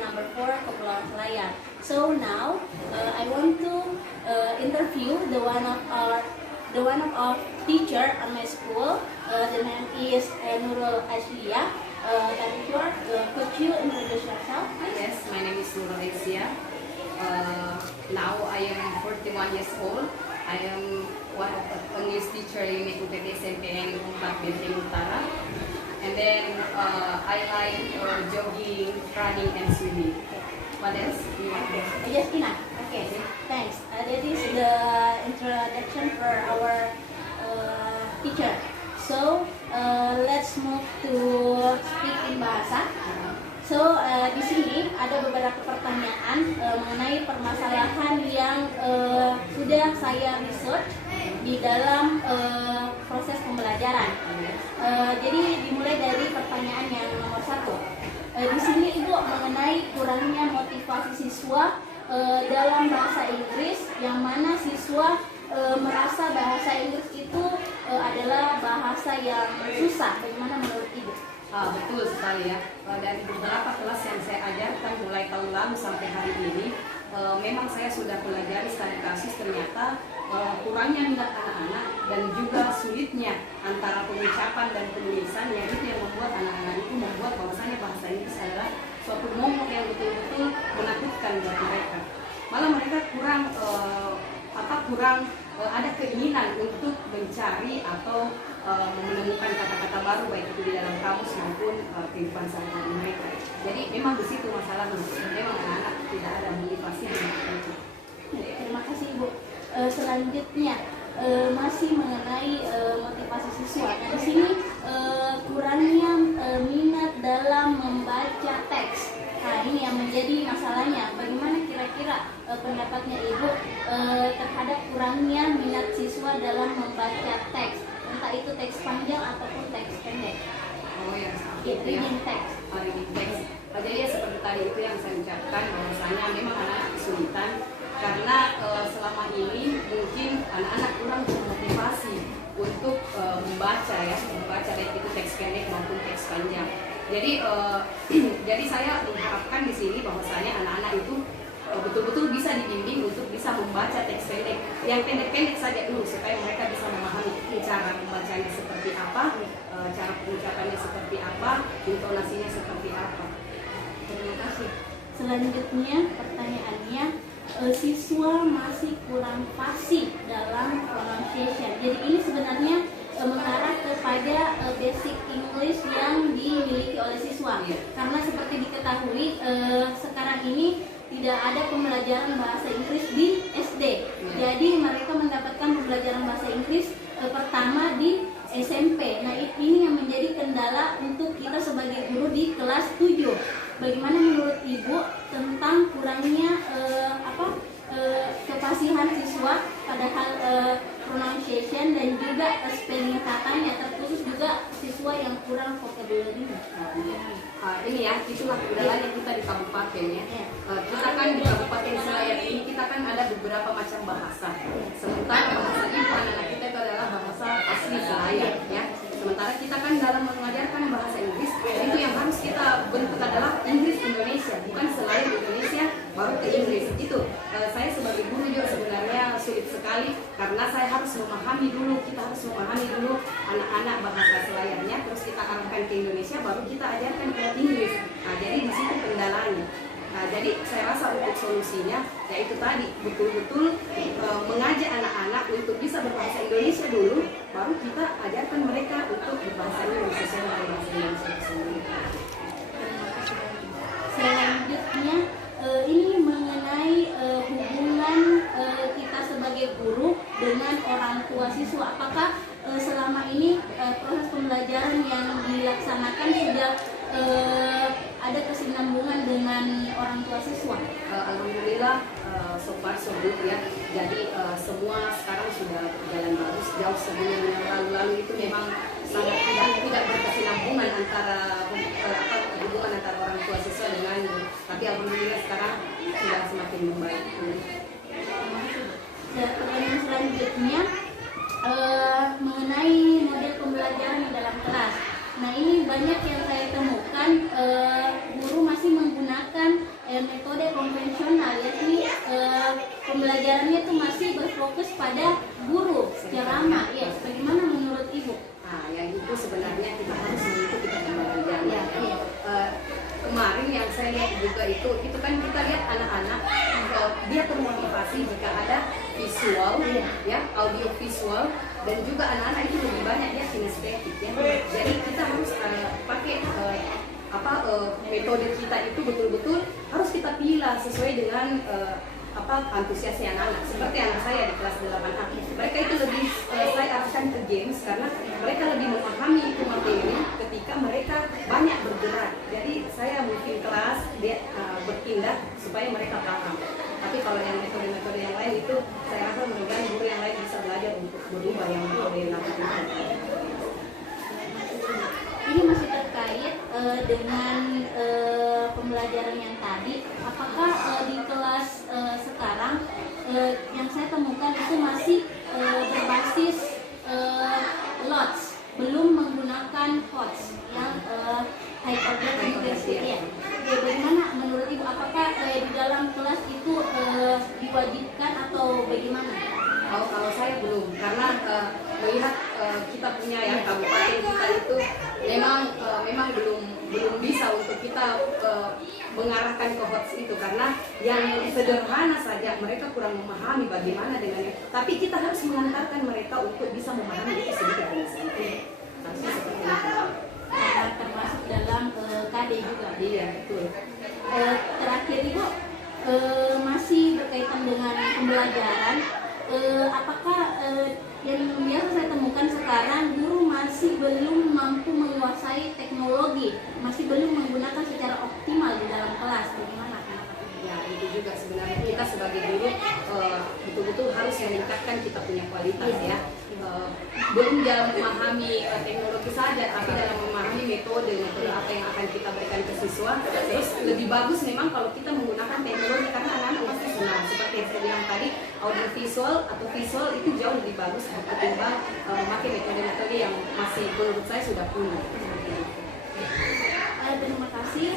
number 4, Kepulauan Selayar. So now I want to interview the one of our teacher at my school. The name is Nurul Aslia. Could you introduce yourself, please? Yes, my name is Nurul Aslia. Now I am 41 years old. I am one of the English teacher in UPT SMPN 4 Benteng Utara. And then I like jogging, running, and swimming. What else? Just enough. Okay, thanks. That is the introduction for our teacher. So let's move to speak in bahasa. So di sini ada beberapa pertanyaan mengenai permasalahan yang sudah saya research di dalam proses pembelajaran. Jadi dimulai dari pertanyaan yang nomor 1. Di sini Ibu mengenai kurangnya motivasi siswa dalam bahasa Inggris, yang mana siswa merasa bahasa Inggris itu adalah bahasa yang susah. Bagaimana menurut Ibu? Betul sekali ya. Dari beberapa kelas yang saya ajarkan mulai tahun lalu sampai hari ini, memang saya sudah pelajari studi kasus, ternyata kurangnya minat anak-anak dan juga sulitnya antara pengucapan dan penulisan, yang itu yang membuat anak-anak itu membuat bahwasanya bahasa Inggris adalah suatu momok yang betul-betul menakutkan buat mereka. Malah mereka kurang ada keinginan untuk mencari atau menemukan kata-kata baru, baik itu di dalam kamus maupun kehidupan sehari-hari mereka. Jadi memang di situ masalahnya, memang anak-anak tidak ada motivasi untuk itu. Terima kasih Ibu. Selanjutnya masih mengenai motivasi siswa. Nah, di sini kurangnya minat dalam membaca teks. Nah, ini yang menjadi masalahnya. Bagaimana kira-kira pendapatnya Ibu terhadap kurangnya minat siswa dalam membaca teks, entah itu teks panjang ataupun teks pendek? Oh ya, reading teks. Reading teks. Jadi ya seperti tadi itu yang saya ucapkan, bahwasanya memang anak kesulitan karena selama ini mungkin anak-anak kurang termotivasi untuk membaca baik itu teks pendek maupun teks panjang. Jadi saya mengharapkan di sini bahwasanya anak-anak itu betul-betul bisa dibimbing untuk bisa membaca teks pendek, yang pendek-pendek saja dulu, supaya mereka bisa memahami cara membacanya seperti apa, cara pengucapannya seperti apa, intonasinya seperti apa. Terima kasih. Selanjutnya pertanyaannya, siswa masih kurang fasih dalam pronunciation. Jadi ini sebenarnya mengarah kepada basic English yang dimiliki oleh siswa. Karena seperti diketahui sekarang ini tidak ada pembelajaran bahasa Inggris di SD. Jadi mereka mendapatkan pembelajaran bahasa Inggris pertama di SMP. Nah, ini yang menjadi kendala untuk kita sebagai guru di kelas 7. Bagaimana menurut Ibu tentang kurangnya kefasihan siswa pada hal pronunciation dan juga spelling katanya, terkhusus juga siswa yang kurang vocabulary? Ini ya, itulah kendalanya kita di kabupaten ya. Kita kan di Kabupaten Selayar ini kita kan ada beberapa macam bahasa. Sementara bahasa ibu anak-anak kita itu adalah bahasa asli Selayar ya. Sementara kita kan dalam mengajarkan bahasa Inggris, itu yang harus kita bentuk adalah Inggris Indonesia, bukan Selayar Indonesia baru ke Inggris. Itu saya sebagai guru juga sebenarnya sulit sekali, karena saya harus memahami dulu, kita harus memahami dulu anak-anak bahasa Selayarnya, terus kita arahkan ke Indonesia, baru kita ajarkan ke Inggris. Nah, jadi di situ kendalanya. Nah, jadi saya rasa untuk solusinya yaitu tadi betul-betul mengajak anak-anak untuk bisa berbahasa Indonesia dulu, baru kita ajarkan mereka untuk berbahasa Indonesia sesuai dengan bahasa Indonesia sendiri. Selanjutnya ini mengenai hubungan kita sebagai guru dengan orang tua siswa. Apakah selama ini proses pembelajaran yang dilaksanakan sudah ada kesinambungan dengan orang tua siswa? Alhamdulillah, so far so good ya. Jadi semua sekarang sudah berjalan bagus. Jauh sebelum lalu itu memang sangat tidak berkesinambungan antara hubungan antara orang tua siswa dengan guru. Tapi alhamdulillah sekarang sudah semakin membaik. Pertanyaan selanjutnya mengenai model pembelajaran dalam kelas. Nah, ini banyak yang saya temukan guru masih menggunakan pembelajarannya itu masih berfokus pada guru, ceramah. Ya, bagaimana menurut Ibu? Nah, yang itu sebenarnya kita harus mengikuti perkembangan Ya, zaman. iya. Kemarin yang saya lihat juga itu kan kita lihat anak-anak dia termotivasi jika ada visual, ya, audio visual, dan juga anak-anak itu lebih banyak dia kinestetik, ya. Jadi kita harus pakai metode kita itu betul-betul harus kita pilih sesuai dengan antusiasnya anak-anak. Seperti anak saya di kelas 8A, mereka itu lebih saya arahkan ke games karena mereka lebih memahami itu materi ketika mereka banyak bergerak. Jadi saya mungkin kelas dia berpindah supaya mereka paham. Tapi kalau yang metode-metode yang lain itu saya rasa mudah-mudahan guru yang lain bisa belajar untuk berubah yang metode yang lain. Ini masih terkait dengan pembelajaran yang tadi. Apakah di kelas sekarang yang saya temukan itu masih berbasis lots, belum menggunakan HOTS yang high order communication? Ya. Bagaimana menurut Ibu? Apakah di dalam kelas itu diwajibkan atau bagaimana? Kalau saya belum, karena melihat kita punya yang kabupaten kita itu memang belum bisa untuk kita mengarahkan ke HOTS itu, karena yang sederhana saja mereka kurang memahami bagaimana dengannya. Tapi kita harus mengantarkan mereka untuk bisa memahami itu sedikit demi sedikit. Harusnya seperti itu. Termasuk dalam KD juga. Iya, betul. Terakhir Ibu, masih berkaitan dengan pembelajaran. Apakah yang biasa saya temukan sekarang guru masih belum mampu menguasai teknologi, masih belum menggunakan secara optimal di dalam kelas? Bagaimana? Ya, itu juga sebenarnya kita sebagai guru betul-betul harus meningkatkan kita punya kualitas, ya. Belum dalam memahami teknologi saja, tapi dalam memahami metode apa yang akan kita berikan ke siswa. Terus lebih bagus memang kalau kita menggunakan teknologi, karena anak-anak pasti senang. Seperti yang saya bilang tadi, audio visual atau visual itu jauh lebih bagus ketimbang memakai metode-metode yang masih menurut saya sudah punah. Terima kasih